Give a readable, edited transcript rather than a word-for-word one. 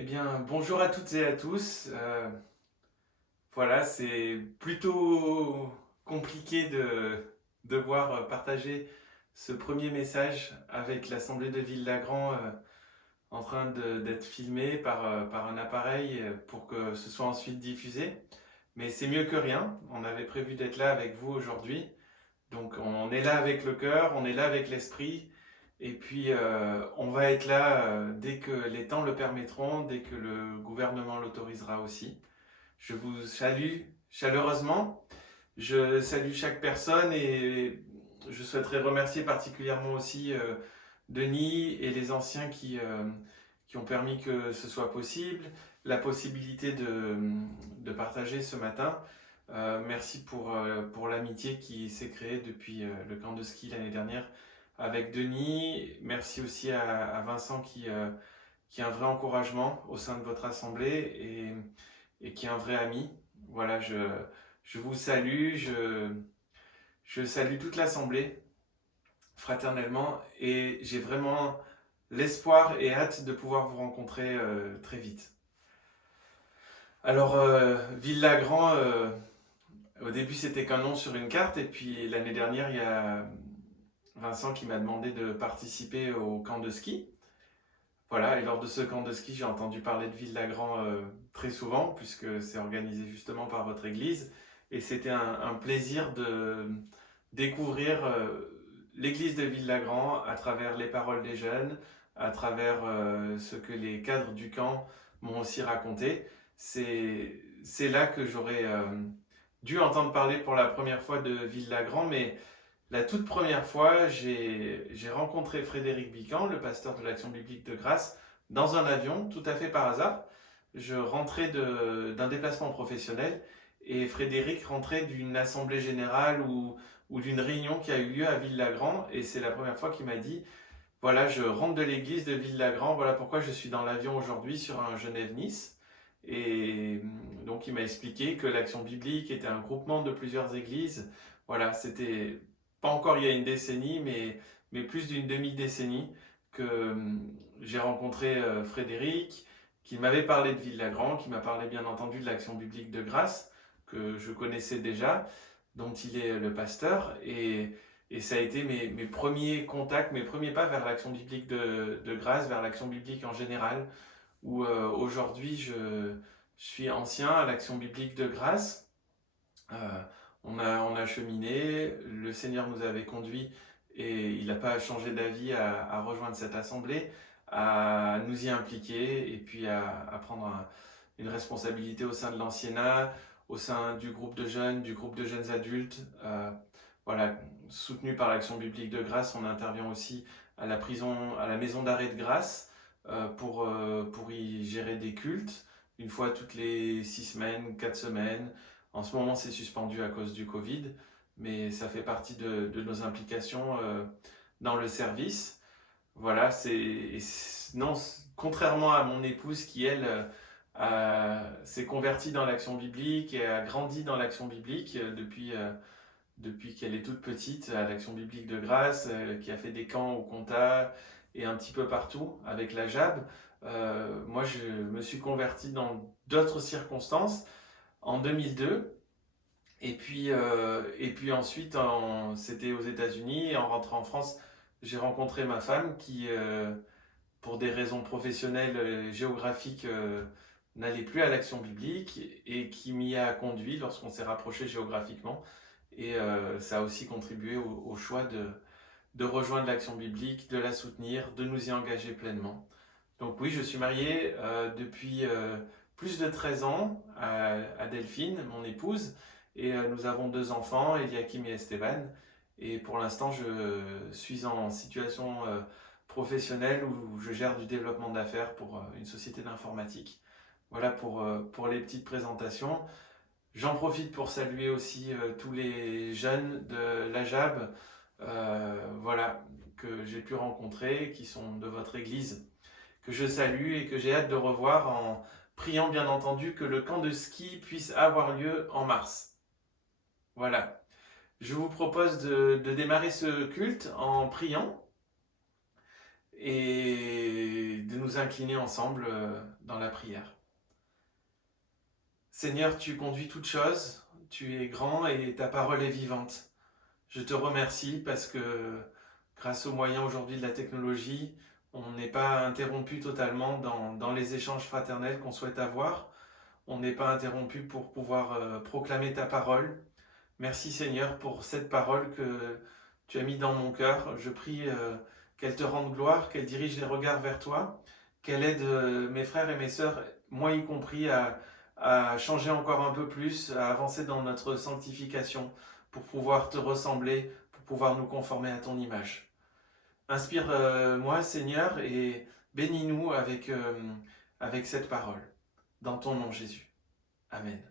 Eh bien, bonjour à toutes et à tous. Voilà, c'est plutôt compliqué de devoir partager ce premier message avec l'Assemblée de Ville-Lagrand en train d'être filmé par un appareil pour que ce soit ensuite diffusé. Mais c'est mieux que rien. On avait prévu d'être là avec vous aujourd'hui. Donc on est là avec le cœur, on est là avec l'esprit, et puis on va être là dès que les temps le permettront, dès que le gouvernement l'autorisera aussi. Je vous salue chaleureusement, je salue chaque personne et je souhaiterais remercier particulièrement aussi Denis et les anciens qui ont permis que ce soit possible, la possibilité de partager ce matin. Merci pour l'amitié qui s'est créée depuis le camp de ski l'année dernière avec Denis. Merci aussi à Vincent qui est un vrai encouragement au sein de votre assemblée et qui est un vrai ami. Voilà, je vous salue, je salue toute l'assemblée fraternellement et j'ai vraiment l'espoir et hâte de pouvoir vous rencontrer très vite. Alors, Ville-Lagrand, au début c'était qu'un nom sur une carte et puis l'année dernière il y a Vincent qui m'a demandé de participer au camp de ski. Voilà, et lors de ce camp de ski, j'ai entendu parler de Ville-Lagrand très souvent, puisque c'est organisé justement par votre église. Et c'était un plaisir de découvrir l'église de Ville-Lagrand à travers les paroles des jeunes, à travers ce que les cadres du camp m'ont aussi raconté. C'est là que j'aurais dû entendre parler pour la première fois de Ville-Lagrand, mais la toute première fois, j'ai rencontré Frédéric Bican, le pasteur de l'Action biblique de Grasse, dans un avion, tout à fait par hasard. Je rentrais d'un déplacement professionnel et Frédéric rentrait d'une assemblée générale ou d'une réunion qui a eu lieu à Ville-Lagrand. Et c'est la première fois qu'il m'a dit, voilà, je rentre de l'église de Ville-Lagrand, voilà pourquoi je suis dans l'avion aujourd'hui sur un Genève-Nice. Et donc il m'a expliqué que l'Action biblique était un groupement de plusieurs églises. Voilà, c'était pas encore il y a une décennie, mais plus d'une demi-décennie que j'ai rencontré Frédéric, qui m'avait parlé de Ville-Lagrand, qui m'a parlé bien entendu de l'Action biblique de Grasse, que je connaissais déjà, dont il est le pasteur. Et ça a été mes premiers contacts, mes premiers pas vers l'Action biblique de Grasse, vers l'Action biblique en général, où aujourd'hui je suis ancien à l'Action biblique de Grasse. Euh, on a cheminé, le Seigneur nous avait conduits et il n'a pas changé d'avis à rejoindre cette assemblée, à nous y impliquer et puis à prendre une responsabilité au sein de l'anciennat, au sein du groupe de jeunes adultes. Voilà, soutenu par l'Action biblique de Grasse, on intervient aussi à la prison, à la maison d'arrêt de Grasse pour y gérer des cultes, une fois toutes les 6 semaines, 4 semaines. En ce moment, c'est suspendu à cause du Covid, mais ça fait partie de nos implications dans le service. Voilà, non, contrairement à mon épouse qui, elle, s'est convertie dans l'action biblique et a grandi dans l'action biblique depuis qu'elle est toute petite à l'Action biblique de Grasse, qui a fait des camps au Comtat et un petit peu partout avec la JAB. Moi, je me suis converti dans d'autres circonstances en 2002. Et puis ensuite, c'était aux États-Unis. Et en rentrant en France, j'ai rencontré ma femme qui, pour des raisons professionnelles et géographiques, n'allait plus à l'Action biblique et qui m'y a conduit lorsqu'on s'est rapproché géographiquement. Et ça a aussi contribué au choix de rejoindre l'Action biblique, de la soutenir, de nous y engager pleinement. Donc oui, je suis marié depuis plus de 13 ans à Delphine, mon épouse, et nous avons 2 enfants, Eliakim et Esteban. Et pour l'instant, je suis en situation professionnelle où je gère du développement d'affaires pour une société d'informatique. Voilà pour les petites présentations. J'en profite pour saluer aussi tous les jeunes de l'AJAB, voilà, que j'ai pu rencontrer, qui sont de votre église, que je salue et que j'ai hâte de revoir en priant bien entendu que le camp de ski puisse avoir lieu en mars. Voilà. Je vous propose de démarrer ce culte en priant et de nous nous incliner ensemble dans la prière. Seigneur, tu conduis toutes choses, tu es grand et ta parole est vivante. Je te remercie parce que grâce aux moyens aujourd'hui de la technologie, on n'est pas interrompu totalement dans les échanges fraternels qu'on souhaite avoir. On n'est pas interrompu pour pouvoir proclamer ta parole. Merci Seigneur pour cette parole que tu as mis dans mon cœur. Je prie qu'elle te rende gloire, qu'elle dirige les regards vers toi, qu'elle aide mes frères et mes sœurs, moi y compris, à changer encore un peu plus, à avancer dans notre sanctification pour pouvoir te ressembler, pour pouvoir nous conformer à ton image. Inspire-moi Seigneur et bénis-nous avec cette parole. Dans ton nom Jésus. Amen.